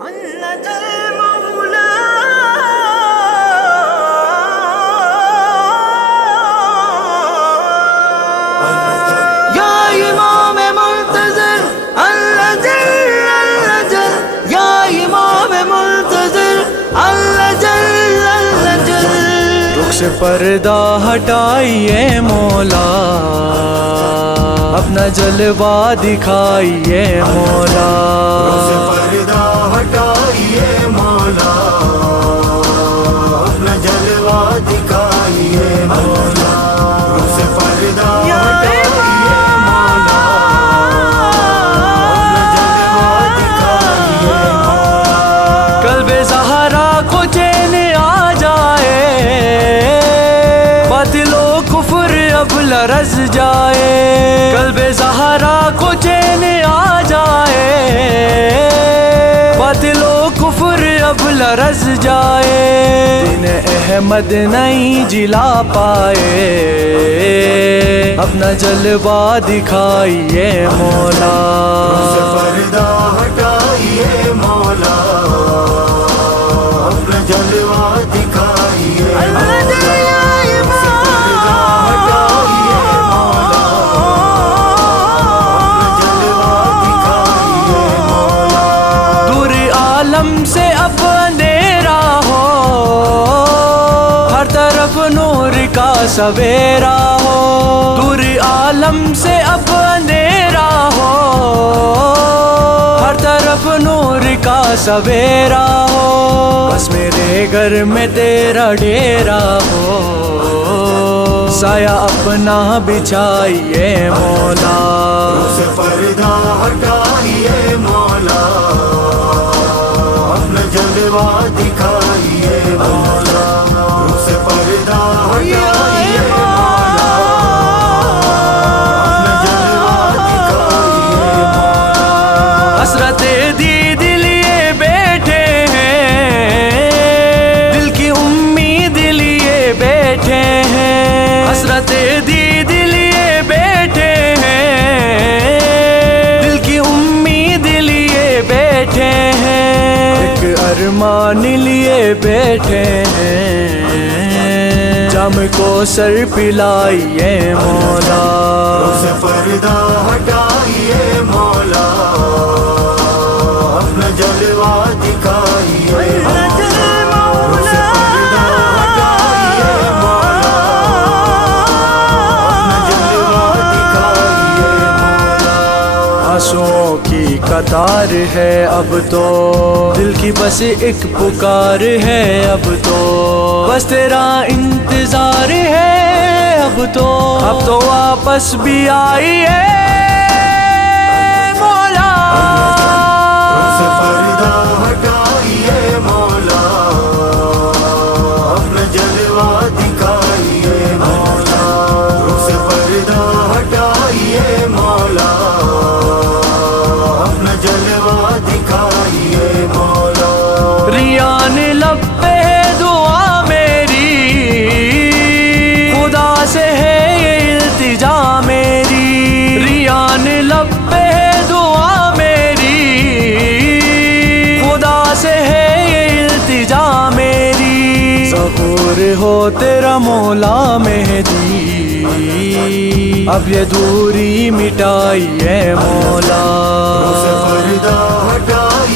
سے پردہ ہٹائیے مولا، اپنا جلوہ دکھائیے مولا، سے پردہ ہٹائیے مولا، اپنا جلوہ دکھائیے مولا، سے پردہ ہٹائیے مولا، اپنا جلوہ دکھائیے مولا۔ قلب زہرا کو چین آ جائے، باطل و کفر اب لرز جائے، قلب زہرا کو چین آ جائے، باطل و کفر اب لرز جائے، دین احمد نہیں جلا پائے، اپنا جلوہ دکھائیے مولا، سے پردہ ہٹائیے مولا، اپنا جلوہ دکھائیے مولا، سے پردہ ہٹائیے مولا، اپنا جلوہ دکھائیے مولا۔ دور عالم سے اب اندھیرا ہو، ہر طرف نور کا سویرا ہو، دور عالم سے اب اندھیرا ہو، ہر طرف نور کا سویرا ہو، بس میرے گھر میں تیرا ڈیرا ہو، سایہ اپنا بچھائیے مولا، سے پردہ ہٹائیے مولا، اپنا جلوہ دکھائیے مولا، سے پردہ ہٹائیے مولا، اپنا جلوہ دکھائیے مولا۔ حسرت دید لیے بیٹھے ہیں، دل کی امید لیے بیٹھے ہیں، حسرت دید لیے بیٹھے ہیں، دل کی امید لیے بیٹھے ہیں، ایک ارمان لیے بیٹھے ہیں، جام کو سر پلائیے مولا، سے پردہ ہٹائیے مولا، اپنا جلوہ دکھائیے مولا، سے پردہ ہٹائیے مولا، اپنا جلوہ دکھائیے مولا۔ آنسوؤں کی قطار ہے اب تو، دل کی بس ایک پکار ہے اب تو، بس تیرا انتظار ہے اب تو واپس بھی آئی ہے مولا، سے پردہ ہٹائیے مولا، اپنا جلوہ دکھائیے مولا، سے پردہ ہٹائیے مولا، اپنا جلوہ دکھائیے مولا۔ ریان لب پہ ہے دعا میری، خدا سے ہے یہ التجا میری، ریان لب پہ ہے دعا میری، خدا سے ہے یہ التجا میری، ظہور ہو تیرا مولا مہدی، اب یہ دوری مٹائیے مولا، سے پردہ ہٹائیے